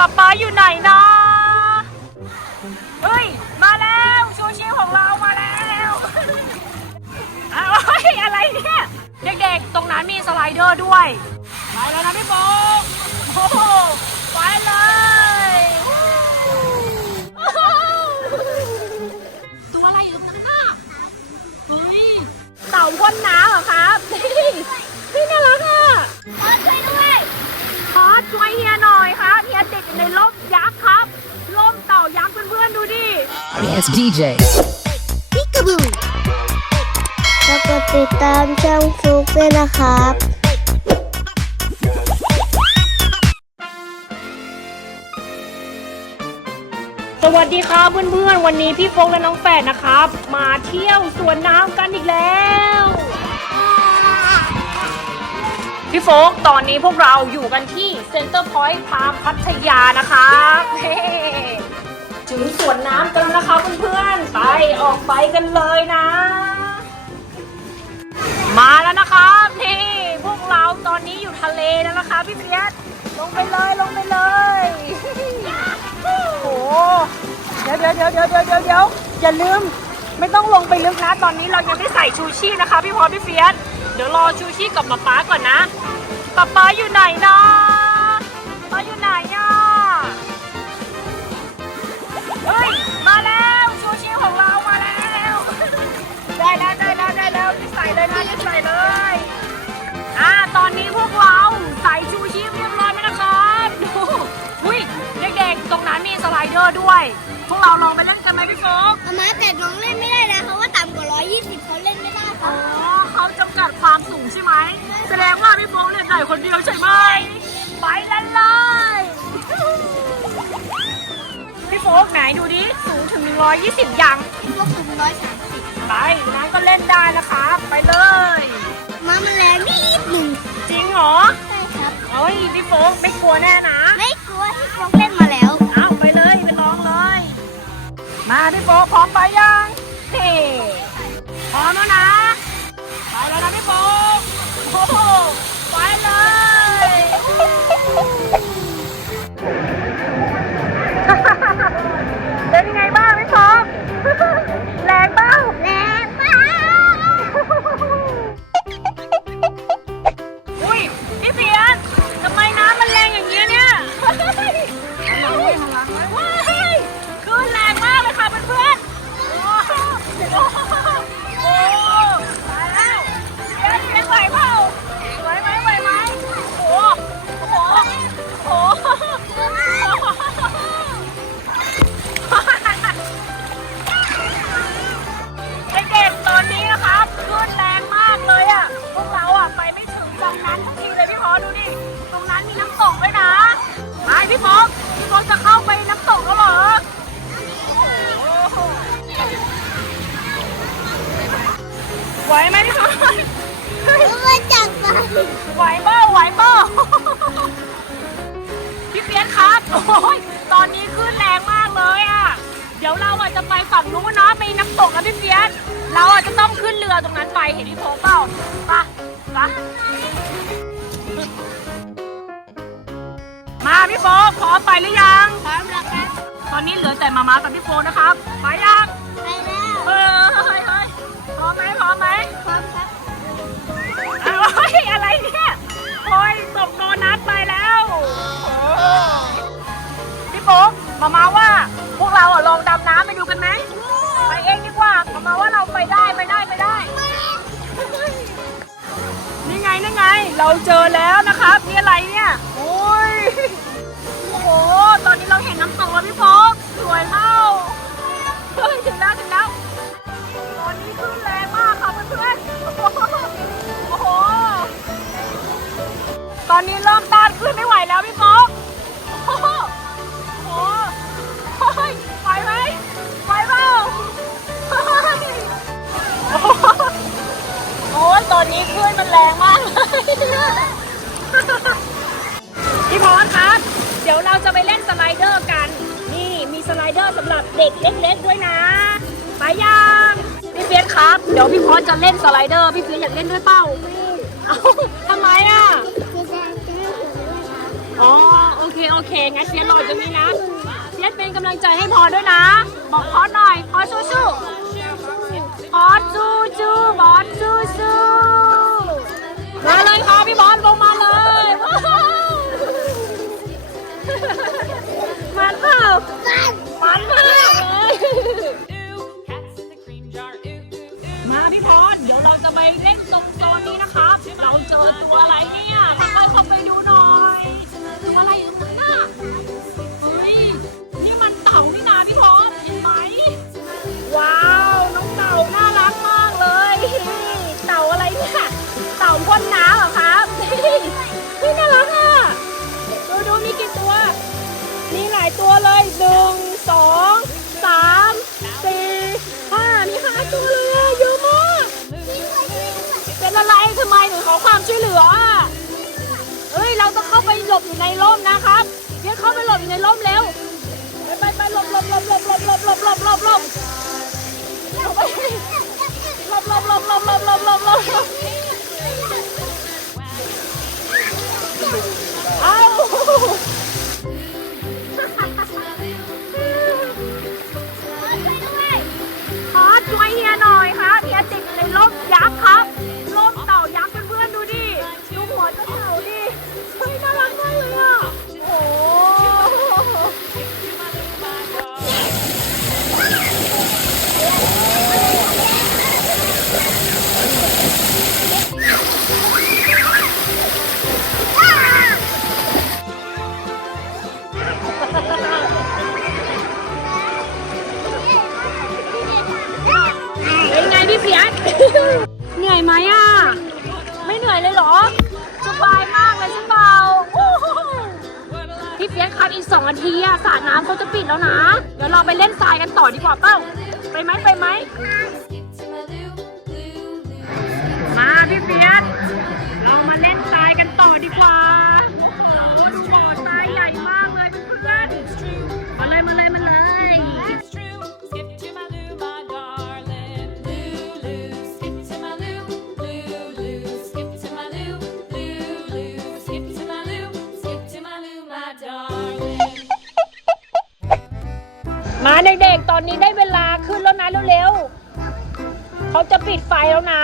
ป๊าป๊าอยู่ไหนนะ เฮ้ย มาแล้วชูชีพของเรามาแล้วอ้าวอะไรเนี่ย เด็กๆ ตรงนั้นมีสไลเดอร์ด้วย ไปแล้วนะพี่โป๊กโอ้โห อยู่ในร่มยักษ์ครับร่มเต่ายักษ์เพื่อนๆดูดิ Yes, DJ. พิกาบูแล้วก็ติดตามช่องฟลุกด้วยนะครับสวัสดีครับเพื่อนๆ วันนี้พี่โฟกและน้องแฝดนะครับ มาเที่ยวสวนน้ำกันอีกแล้ว พี่โฟกตอนนี้พวกเราอยู่กันที่เซ็นเตอร์พอยต์ปาร์คพัทยานะครับเฮ้ถึงสวนน้ำกันแล้วนะคะเพื่อนๆ ไปออกไปกันเลยนะ มาแล้วนะครับนี่พวกเราตอนนี้อยู่ทะเลแล้วนะคะพี่เพียรลงไปเลยลงไปเลยโอ้โหเดี๋ยวเดี๋ยวเดี๋ยวเดี๋ยวเดี๋ยวเดี๋ยวเดี๋ยวอย่าลืม ไม่ต้องลงไปลึกนะ ตอนนี้เรายังไม่ใส่ชูชีพนะคะ พี่พอพี่เฟียส ดี๋ยวรอชูชีพกับป๊าป๊าก่อนนะป๊าป๊าอยู่ไหนนะป๊าอยู่ไหนอะเฮ้ยมาแล้วชูชีพของเรามาแล้วได้แล้วได้แล้วได้แล้วรีบใส่เลยนะรีบใส่เลยอ่าตอนนี้พวกเราใส่ชูชีพเรียบร้อยแล้วนะครับดูอุ้ยเด็กๆตรงนั้นมีสไลเดอร์ด้วย พวกเราลองไปเล่นกันไหมพี่โฟกอามาแต่น้องเล่นไม่ได้นะเพราะว่าต่ำกว่า120เขาเล่นไม่ได้คอ๋รัอบ เขาจำกัดความสูงใช่ไหม แสดงว่าพี่โฟกเล่นได้คนเดียวใช่ไหม ไปเล่นเลย พี่โฟกไหนดูดิ สูงถึง 120 ยัง พวกสูง130ไปนั้นก็เล่นได้นะครับไปเลย มามันแรงนิดหนึ่งจริงเหรอใช่ครับ เฮ้ยพี่โฟกไม่กลัวแน่นะ ไม่กลัวที่ฟลุกเล่นมาแล้ว เอาไปเลยไปลองเลย มาพี่โฟกพร้อมไปยังนี่พร้อมแล้วนะไป แล้วนะพี่ปอ ไหวไหมพี่พอมาจากไปไหวเบ้าไหวเบ้าพี่เปียกครับ โอ้ยตอนนี้คลื่นแรงมากเลยอะ เดี๋ยวเราอะจะไปฝั่งนู้นนะไปน้ำตกนะพี่เปียกเราอะจะต้องขึ้นเรือตรงนั้นไปเห็นพี่โพเปล่าไปไปมาพี่โฟกพร้อมไปหรือยังพร้อมแล้วครับตอนนี้เหลือแต่มาม่ากับพี่โฟกนะครับไปยัง เราเจอแล้วนะครับนี่อะไรเนี่ยโอ้ยโอ้โหตอนนี้เราเห็นน้ำตกแล้วพี่โป๊กสวยเล่าเฮ้ยถึงแล้วถึงแล้วตอนนี้คลื่นแรงมากค่ะเพื่อนๆโอ้โหตอนนี้เริ่ม พี่พรครับ เดี๋ยวเราจะไปเล่นสไลเดอร์กัน นี่มีสไลเดอร์สำหรับเด็กเล็กๆด้วยนะไปยังพี่เฟียสครับ เดี๋ยวพี่พรจะเล่นสไลเดอร์พี่เฟียสอยากเล่นด้วยเปล่าเอ้าทำไมอะอ๋อโอเคโอเคงั้นเซียนรออยู่ตรงนี้นะเซียนเป็นกำลังใจให้พอด้วยนะ บอกพอหน่อยพอสู้สู้พอสู้สู้บอสู้สู้มาเลยค่ะ 饭。 ตัวเลยหนึ่งสองสามสี่ห้ามีห้าตัวเลยเยอะมากเป็นอะไรทำไมหนูขอความช่วยเหลือเฮ้ยเราต้องเข้าไปหลบอยู่ในร่มนะครับเดี๋ยวเข้าไปหลบอยู่ในร่มเร็วไปไปหลบหลบหลบหลบหลบหลบหลบหลบหลบหลบหลบหลบหลบหลบหลบหลบหลบหลบเอา ยสครับอีกสองนาทีอะสระน้ำเขาจะปิดแล้วนะ เดี๋ยวเราไปเล่นทรายกันต่อดีกว่าเป้า ไปไหมไปไหม มาพี่เฟียสเรามาเล่นทรายกันต่อดีกว่า เด็กๆ ตอนนี้ได้เวลาขึ้นแล้วนะเร็วๆเขาจะปิดไฟแล้วนะ